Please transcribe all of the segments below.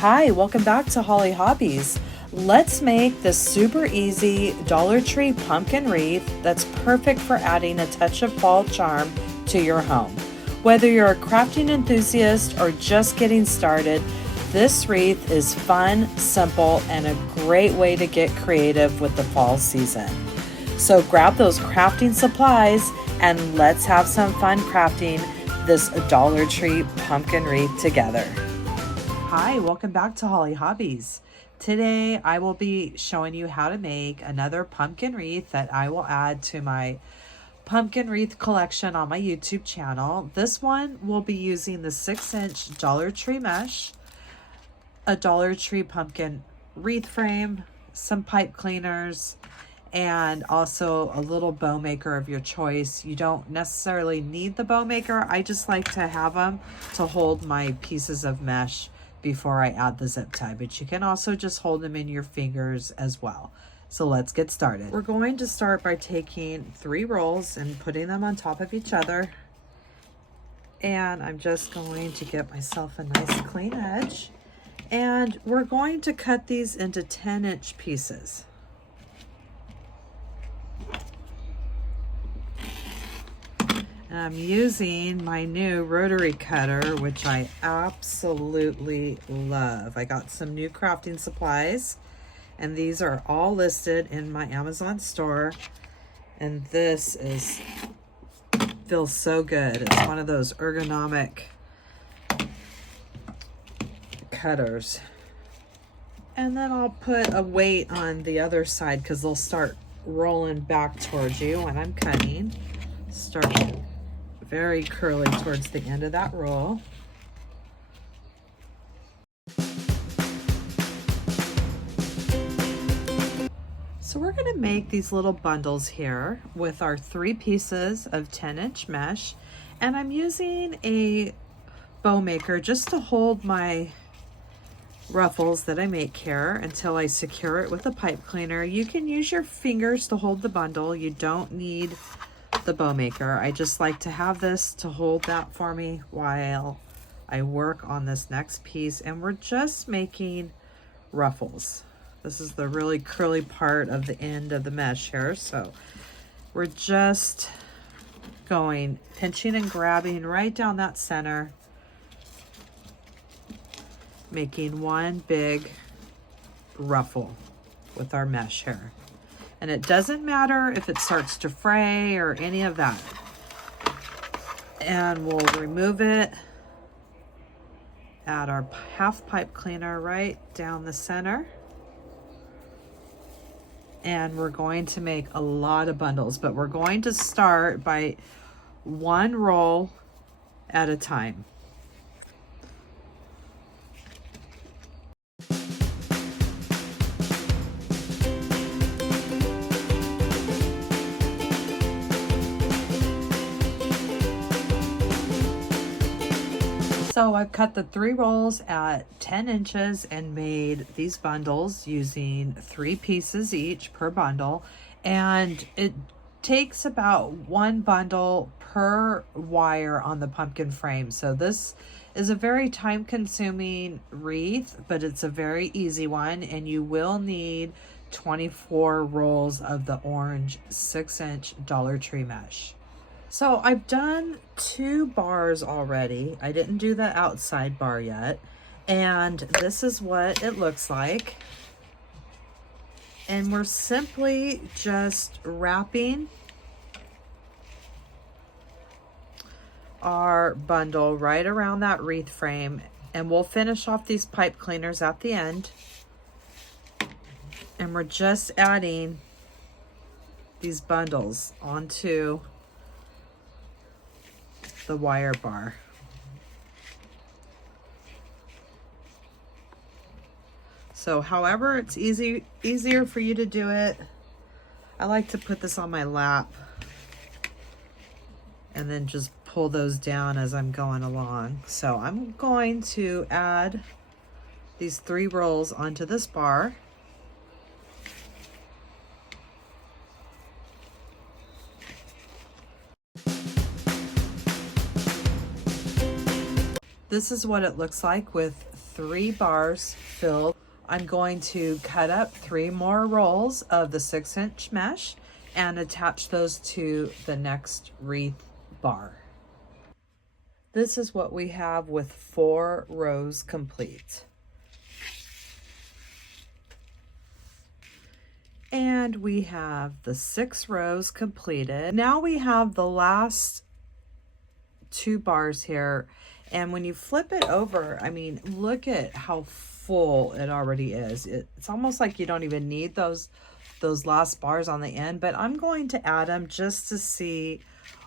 Hi, welcome back to Hollie Hobbies. Let's make this super easy Dollar Tree pumpkin wreath that's perfect for adding a touch of fall charm to your home. Whether you're a crafting enthusiast or just getting started, this wreath is fun, simple, and a great way to get creative with the fall season. So grab those crafting supplies and let's have some fun crafting this Dollar Tree pumpkin wreath together. Hi, welcome back to Hollie Hobbies. Today I will be showing you how to make another pumpkin wreath that I will add to my pumpkin wreath collection on my YouTube channel. This one will be using the 6-inch Dollar Tree mesh, a Dollar Tree pumpkin wreath frame, some pipe cleaners, and also a little bow maker of your choice. You don't necessarily need the bow maker. I just like to have them to hold my pieces of mesh before I add the zip tie, but you can also just hold them in your fingers as well. So let's get started. We're going to start by taking 3 rolls and putting them on top of each other. And I'm just going to get myself a nice clean edge. And we're going to cut these into 10-inch pieces. And I'm using my new rotary cutter, which I absolutely love. I got some new crafting supplies, and these are all listed in my Amazon store. And this feels so good. It's one of those ergonomic cutters. And then I'll put a weight on the other side because they'll start rolling back towards you when I'm cutting. Start very curly towards the end of that roll. So we're going to make these little bundles here with our 3 pieces of 10-inch mesh, and I'm using a bow maker just to hold my ruffles that I make here until I secure it with a pipe cleaner. You can use your fingers to hold the bundle. You don't need the bow maker. I just like to have this to hold that for me while I work on this next piece. And we're just making ruffles. This is the really curly part of the end of the mesh here. So we're just going, pinching and grabbing right down that center, making one big ruffle with our mesh here. And it doesn't matter if it starts to fray or any of that. And we'll remove it, add our half pipe cleaner right down the center. And we're going to make a lot of bundles, but we're going to start by 1 roll at a time. So I've cut the 3 rolls at 10 inches and made these bundles using 3 pieces each per bundle. And it takes about 1 bundle per wire on the pumpkin frame. So this is a very time-consuming wreath, but it's a very easy one. And you will need 24 rolls of the orange 6-inch Dollar Tree mesh. So I've done 2 bars already. I didn't do the outside bar yet. And this is what it looks like. And we're simply just wrapping our bundle right around that wreath frame. And we'll finish off these pipe cleaners at the end. And we're just adding these bundles onto the wire bar. So however it's easier for you to do it. I like to put this on my lap and then just pull those down as I'm going along. So I'm going to add these 3 rolls onto this bar. This is what it looks like with 3 bars filled. I'm going to cut up 3 more rolls of the 6-inch mesh and attach those to the next wreath bar. This is what we have with 4 rows complete. And we have the 6 rows completed. Now we have the last 2 bars here. And when you flip it over, I mean, look at how full it already is. It's almost like you don't even need those last bars on the end, but I'm going to add them just to see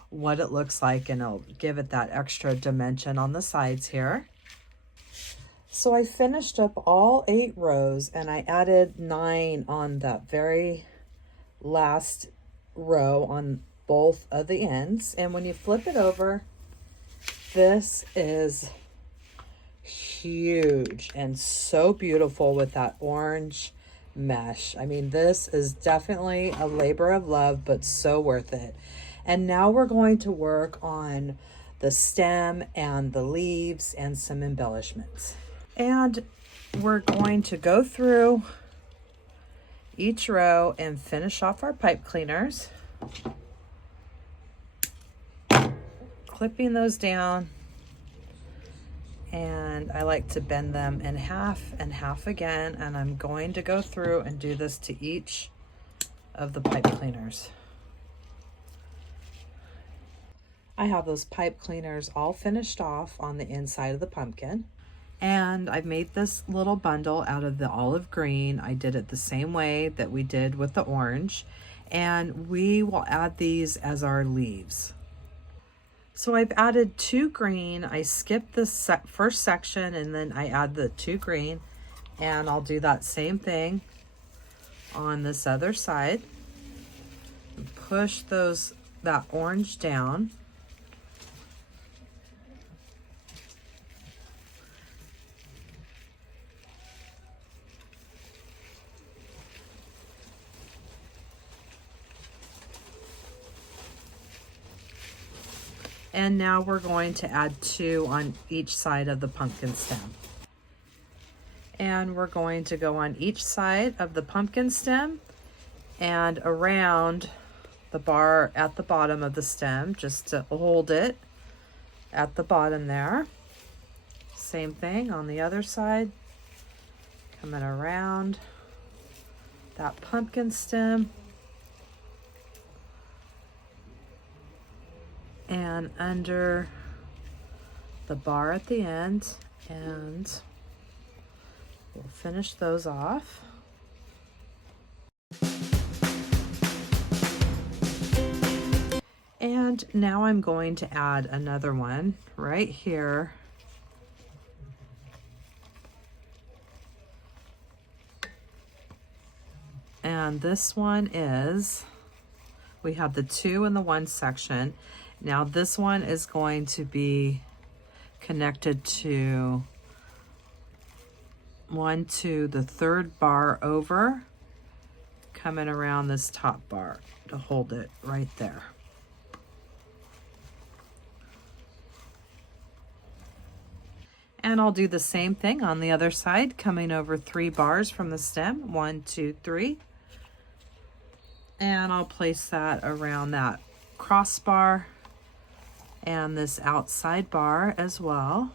what it looks like, and it'll give it that extra dimension on the sides here. So I finished up all 8 rows and I added 9 on that very last row on both of the ends. And when you flip it over, this is huge and so beautiful with that orange mesh. I mean, this is definitely a labor of love, but so worth it. And now we're going to work on the stem and the leaves and some embellishments. And we're going to go through each row and finish off our pipe cleaners, clipping those down. And I like to bend them in half and half again, and I'm going to go through and do this to each of the pipe cleaners. I have those pipe cleaners all finished off on the inside of the pumpkin. And I've made this little bundle out of the olive green. I did it the same way that we did with the orange. And we will add these as our leaves. So I've added 2 green. I skipped the first section and then I add the 2 green. And I'll do that same thing on this other side. Push that orange down. And now we're going to add 2 on each side of the pumpkin stem. And we're going to go on each side of the pumpkin stem and around the bar at the bottom of the stem, just to hold it at the bottom there. Same thing on the other side, coming around that pumpkin stem. And under the bar at the end, and we'll finish those off. And now I'm going to add another one right here. And this one is, we have the 2 in the 1 section. Now this one is going to be connected to the 3rd bar over, coming around this top bar to hold it right there. And I'll do the same thing on the other side, coming over 3 bars from the stem, 1, 2, 3. And I'll place that around that crossbar and this outside bar as well.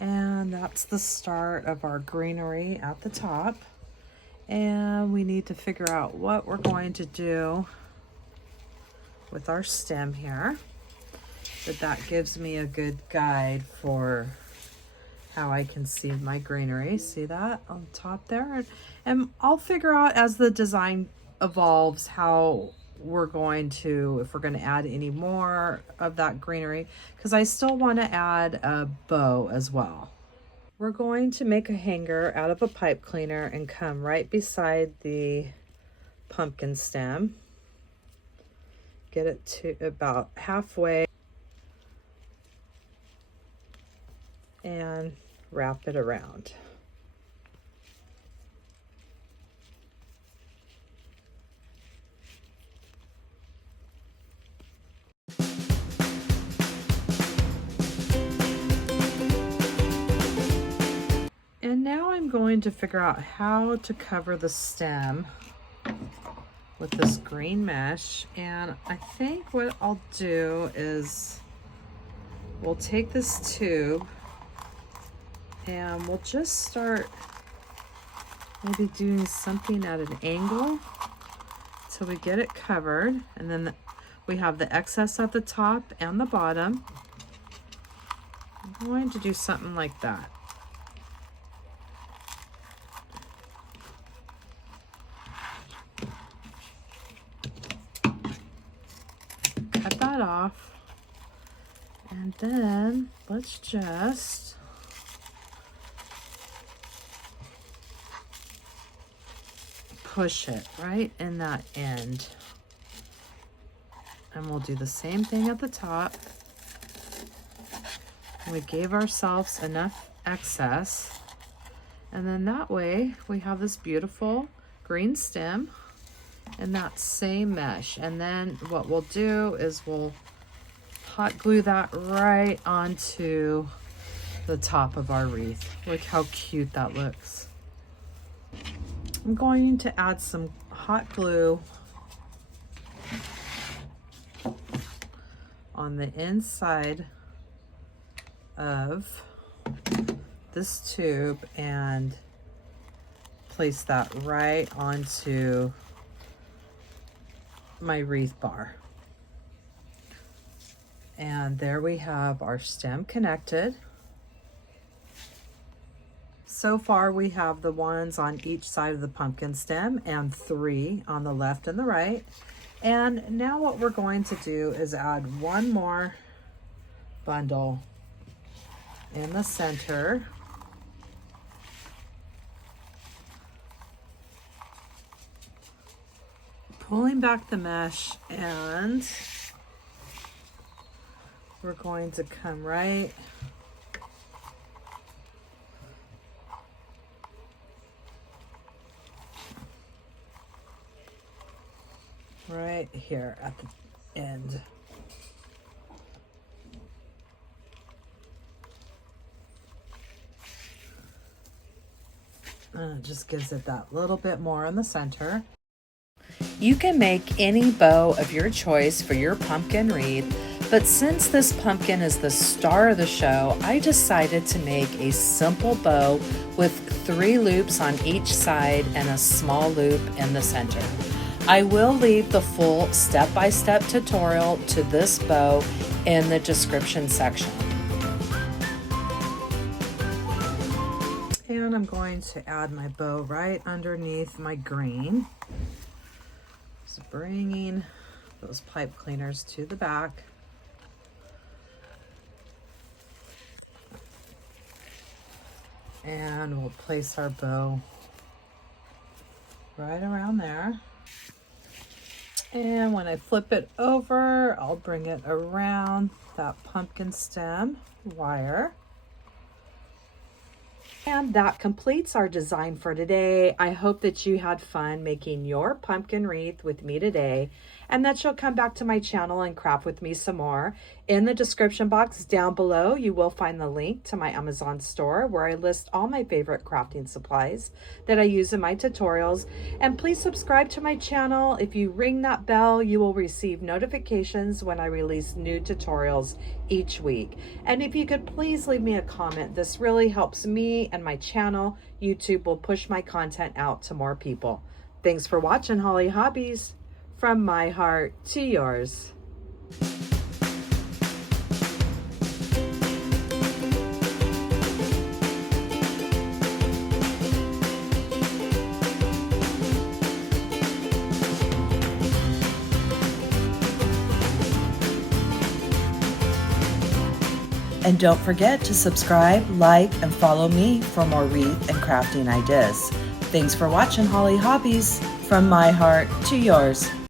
And that's the start of our greenery at the top. And we need to figure out what we're going to do with our stem here. But that gives me a good guide for how I can see my greenery. See that on top there? And I'll figure out as the design evolves how we're going to, if we're going to add any more of that greenery, because I still want to add a bow as well. We're going to make a hanger out of a pipe cleaner and come right beside the pumpkin stem. Get it to about halfway and wrap it around. going to figure out how to cover the stem with this green mesh, and I think what I'll do is we'll take this tube and we'll just start maybe doing something at an angle till we get it covered, and then we have the excess at the top and the bottom. I'm going to do something like that. Cut that off, and then let's just push it right in that end. And we'll do the same thing at the top. We gave ourselves enough excess, and then that way we have this beautiful green stem in that same mesh. And then what we'll do is we'll hot glue that right onto the top of our wreath. Look how cute that looks. I'm going to add some hot glue on the inside of this tube and place that right onto my wreath bar. And there we have our stem connected. So far we have the ones on each side of the pumpkin stem and 3 on the left and the right. And now what we're going to do is add one more bundle in the center. Pulling back the mesh, and we're going to come right here at the end. And it just gives it that little bit more in the center. You can make any bow of your choice for your pumpkin wreath, but since this pumpkin is the star of the show, I decided to make a simple bow with 3 loops on each side and a small loop in the center. I will leave the full step-by-step tutorial to this bow in the description section. And I'm going to add my bow right underneath my green. Just bringing those pipe cleaners to the back. And we'll place our bow right around there. And when I flip it over, I'll bring it around that pumpkin stem wire. And that completes our design for today. I hope that you had fun making your pumpkin wreath with me today, and that you'll come back to my channel and craft with me some more. In the description box down below, you will find the link to my Amazon store where I list all my favorite crafting supplies that I use in my tutorials. And please subscribe to my channel. If you ring that bell, you will receive notifications when I release new tutorials each week. And if you could please leave me a comment, this really helps me and my channel. YouTube will push my content out to more people. Thanks for watching, Hollie Hobbies. From my heart to yours. And don't forget to subscribe, like, and follow me for more wreath and crafting ideas. Thanks for watching, Hollie Hobbies. From my heart to yours.